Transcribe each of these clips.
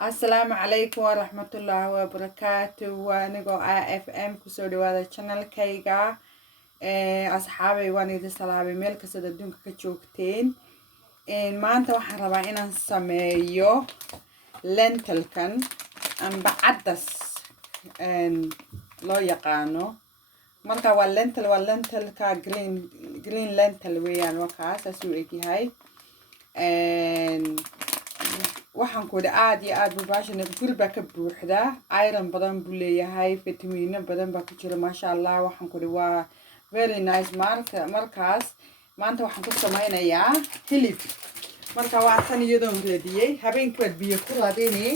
السلام عليكم ورحمة الله وبركاته وانigoo AFM kusoo dhawaada channelkayga asxaabay waan idin salaamay meel kasta adduunka ka joogteen maanta waxaan rabaa inaan sameeyo lentilkan amba cadas loo yaqaano marka waa lentilka green lentil weeyaan wakaas asuu egyahay waxaan ku aad iyo aad mubaashana gurba ka buuxda iron badan buu leeyahay fitamiino badan baa ku jira maasha Allah waxaan ku waa very nice markaas maanta waxaan ku sameynayaa hilib marka waa tan iyadoo reediyay habeenkii baad biyo ku raadini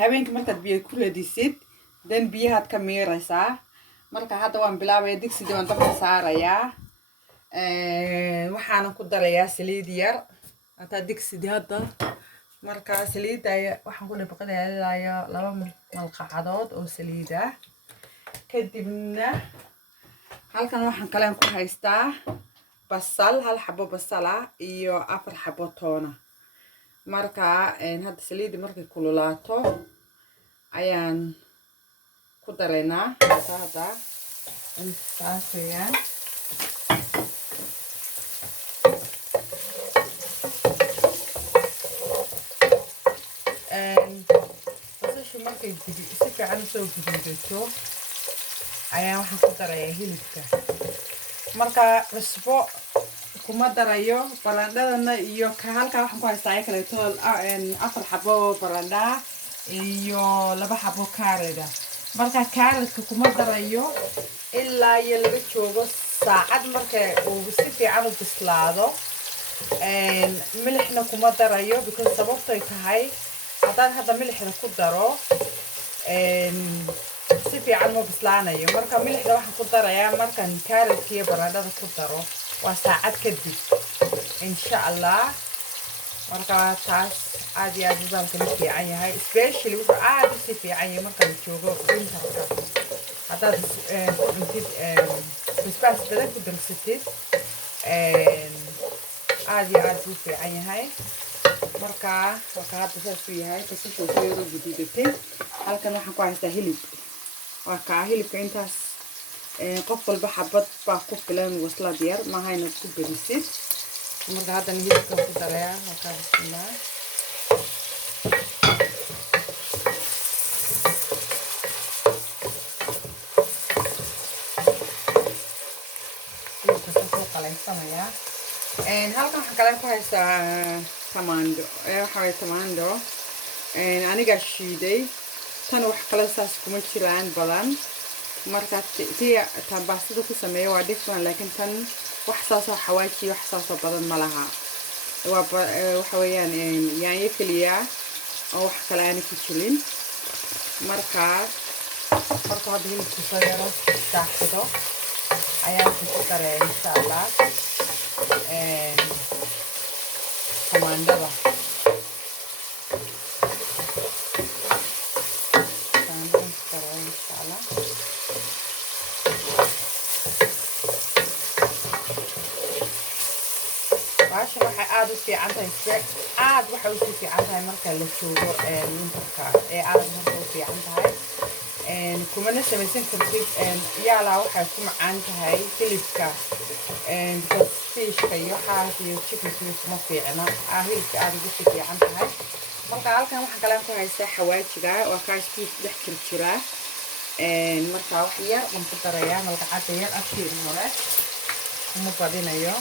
habeenkii markaad biyo ku reedisid dan biyahaad ka miiraysaa marka hadda waan bilaabay digsiga waan dabka saarayaa waxaan ku darayaa saliid yar hada digsiga hadda marka saliida waxaan ku dhaqanayaa 2 malqacadood oo saliid ah kadibna halkan waxaan kale ku haystaa basal hal xabo basal ah iyo 4 xabo toona marka hadda saliida markay kululaato ayaan ku dareynaa hada intaas weeyaan markay si fiican soo guduudato ayaa waxaan ku darayaa hilibka marka cusbo kuma darayo barandhadana iyo halka waxaan ku haystaa ay kale tool 4 xabo barandha iyo 2 xabo kaarada marka kaaradka kuma darayo ilaa iyo laga joogo saacad markay uu si fiican u bislaado milixna kuma darayo because sababtay tahay haddaan hadda milixda ku daro si fiican ma bislaanayo marka milixda waxaan ku darayaa markaan kaaradka iyo barandhada ku daro waa saacad kadib insha Allah marka taas aad iyo aad baan ka fiican yahay especially wuxuu aad si fiican yahay marka la joogo winterka haddaad intid basbaas badan ku darsatid aad iyo aad buu fiican yahay marka hadda saas u yahay basasha soo yaro guduudatay halkan waxaan ku haystaa hilib waa ka hilibka intaas qof walba xabad baa ku filan waslad yar ma hayna ku barisid marka hadda hilibka ku darayaa waa ka bismillah hilibka soo qalaysanaya halkan waxaan kale ku haystaa tamando tamando aniga shiiday tan wax kale saas kuma jiraan badan marka tabaasada ku sameeyo waa different laakiin tan wax saas oo xawaaji wax saas oo badan ma laha waxa weeyaan yaanyo kaliya oo wax kale aan ku jirin marka hadda hilibka soo yaro saaxido ayaan ku daray insha Allah tamandada waxay aad u fiican tahay aad waxa u fiican tahay marka la joogo winterka aad u fiican tahay kumana samaysan kartid yaala waxay ku macaan tahay hilibka fishka iyo xaas iyo chickenka kuma fiicna hilibka aad ugu fiican tahay marka halkan waxaan kale ku haystaa xawaajiga waa kaashkii dhex jira marka wax yar aan ku darayaa malqacad yar afkiisa hore kuma badinayo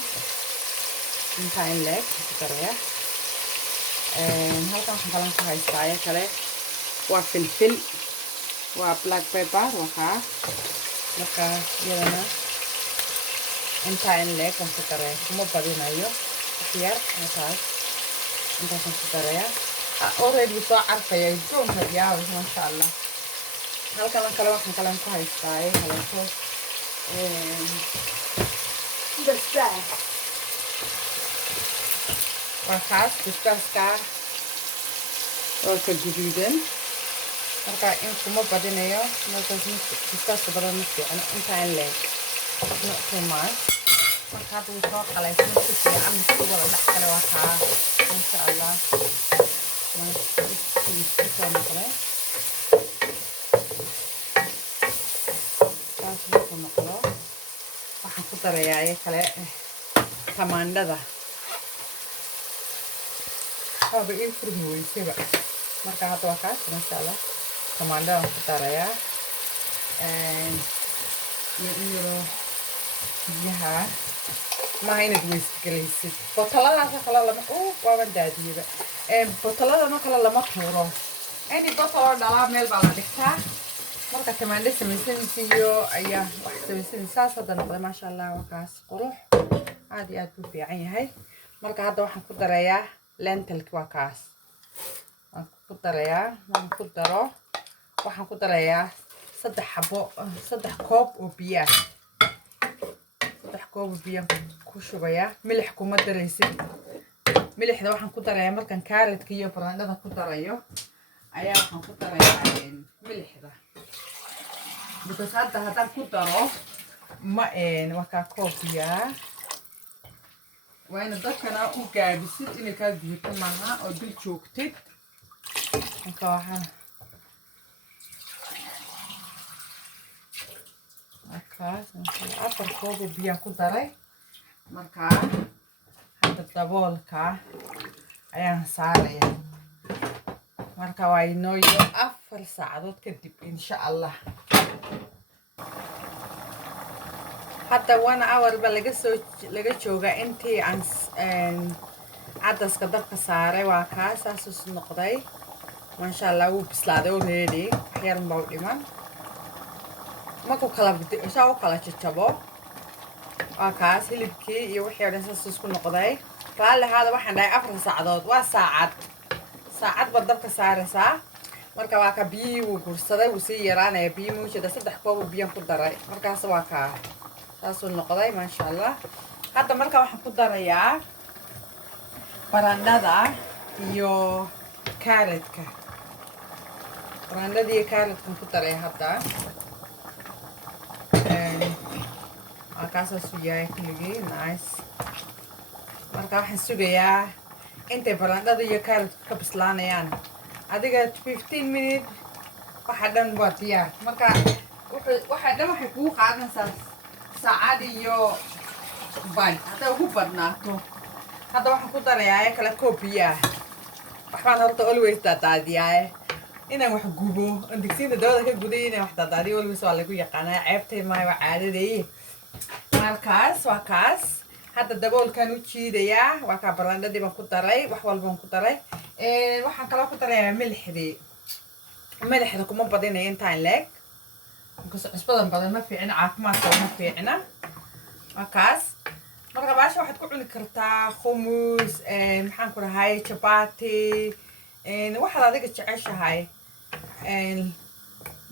inta in leeg ku darayaa halkan waxaan kale ku haystaa ay kale waa filfil waa black pepper waa marka iyadana inta in leeg aan ku darayaa kuma badinayo wax yar intaas aan ku darayaa already soo carfaya don't have yaw masha Allah halkan kale waxaan kale ku haystaa ay halato basbaas waa basbaaska oo ka guduudan marka in kuma badinayo marka basbaaska badan ma fiicna inta in leeg not too much marka hadda wuu soo qalaysan si fiican wala dhex kale waa kaa insha Allah darayaa ay kale tamaandhada haba ii furmi weysaba marka hadda waa kaas masha Allah tamaandhada ku darayaa iyo biyaha ma inaad weysgalaysid botaladaas kale lama waaban daadiyaba botalada ma kale lama tuuro ani botalo dhalaa meel baa la dhigtaa marka tamaandho samaysanaysiyo ayaa wax samaysanaysaa saas hadda noqday masha Allah waa kaas qurux aad iyo aad buu fiican yahay marka hadda waxaan ku darayaa lentilki waa kaas waan ku darayaa waxaan ku darayaa 3 koob oo biyo ah 3 koob oo biyo ku shubaya milix kuma daraysid milixda waxaan ku darayaa markan kaaradka iyo barandhada ku darayo ayaa waxaan ku darayaa milixda because hadda haddaan ku daro ma waa koob biyo waa in dadkana u gaabisid inay kaa guurto maaha oo dul joogtid marka waxaan afar koob oo biyo ku daray marka hadda daboolka ayaan saaraya marka waa inoo 4 saacadood kadib insha Allah hadda 1 hour ba laga jooga intii aan cadaska dabka saaray waa kaas noqday masha Allah wuu bislaaday already waxyar baa u dhiman marka kala jajabo waa kaas hilibkii iyo wixii oo dhan saas isku noqday raali hada waxaan dhahay 4 saacadood waa saacad ba dabka saaraysaa marka waa ka biyo uu gursaday uu sii yaraanaya biyo muujada 3 koob oo biyo ku daray markaas waa ka saas uu noqday masha Allah hadda marka waxaan ku darayaa barandhada iyo kaaradka barandhada iyo kaaradka ku daray hadda kaasaasu yahay kuligii nice marka waxaan sugayaa intay barandhada iyo kaaradka ka bislaanayaan adiga 15 minutes waxa dhan waa diyaar marka waxa dhan waxay kugu qaadanaysaa saacad iyo baan hadda ugu badnaato hadda waxaan ku darayaa kala koob biyo waxaan horta always daadiyaa inaan wax gubo digsiga dawada ka guday inaan wax daadiyo always waa lagu yaqaanaa ceebtay ma waa caadaday markaas waa kaas hadda daboolkan u jiidayaa waa ka barandhadii baan ku daray wax walba aan ku daray waxaan kala ku darayaa milixda kuma badinayo intaan leeg cusbadan badan ma fiicna caafimaadka ma fiicna waa kaas marka baasha waxaad ku cuni kartaa khumuus maxaan ku dhahay chapati waxaad adiga jeceshahay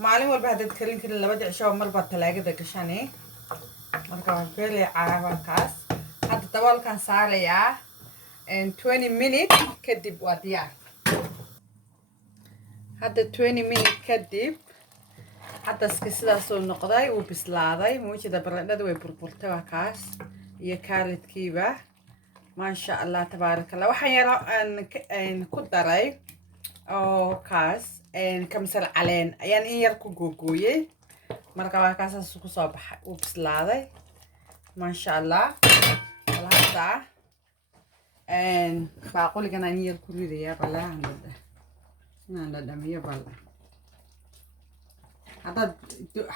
maalin walba haddaad karin karin 2 cisho marba talaagada gashani marka waa beelay caawa kaas hadda daboolkan saarayaa 20 minutes kadib waa diyaar hadda 20 minutes kadib hadda sidaas oo noqday uu bislaaday muujada barandhada way burburtay waa kaas iyo kaaradkiiba masha Allah tabarakallah waxaan yaro aan ku daray oo kaas kamsar caleen ayaan in yar ku googooyay marka waa kaas ku soo baxay uu bislaaday masha Allah walahada baaquligan aan yar ku ridayaa balahan inaan dhadhamiyo bala haddaad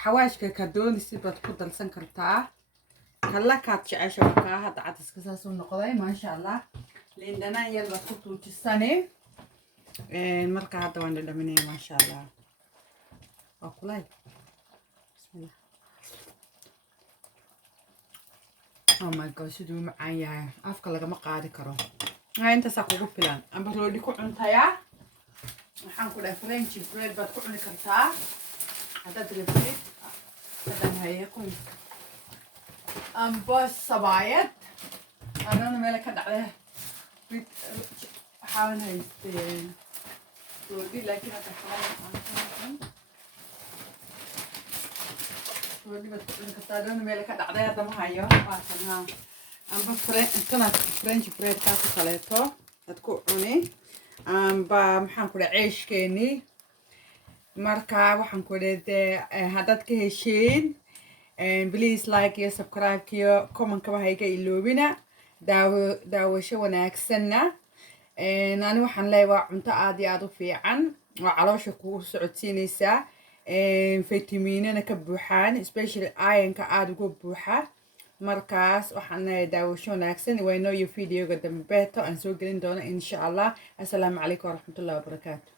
xawaashka ka doonaysid baad ku dalsan kartaa kala kaad jecesha markaa hadda cadaska saas uu noqday masha Allah lindana yar baad ku tuujisane marka hadda waan dhadhaminaya masha Allah waa kulay bismillah oh my god siduu macaan yahay afka lagama qaadi karo inta saa kugu filan amba roodhi ku cuntaya waxaan ku dhahay French bread baad ku cuni kartaa haddaad rabtid haddaan hayakum boos sabaayad anana meel ka dhacday waxaan haystay roodhi laakiin hadda xalaan roodhi baad ku cuni kartaa anana meel ka dhacday hadda ma hayo waatanha amba French bread kaas kaleeto aad ku cuni amba maxaan ku dhahay ceeshkeeni marka waxaan ku dhahay haddaad ka hesheen please like iyo subscribe iyo comment kaba hayga iloobina daawasho wanaagsanna ani waxaan leeyahay waa cunto aad iyo aad u fiican oo caloosha kugu socodsiinaysa fitamiinana ka buuxaan especially ironka aad uga buuxa markaas waxaan leeyahay daawasho wanaagsan waa inoo iyo videoga dambe beeto aan soo gelin doono insha Allah. Assalaamu calaykum waraxmatullaahi wabarakaatuh.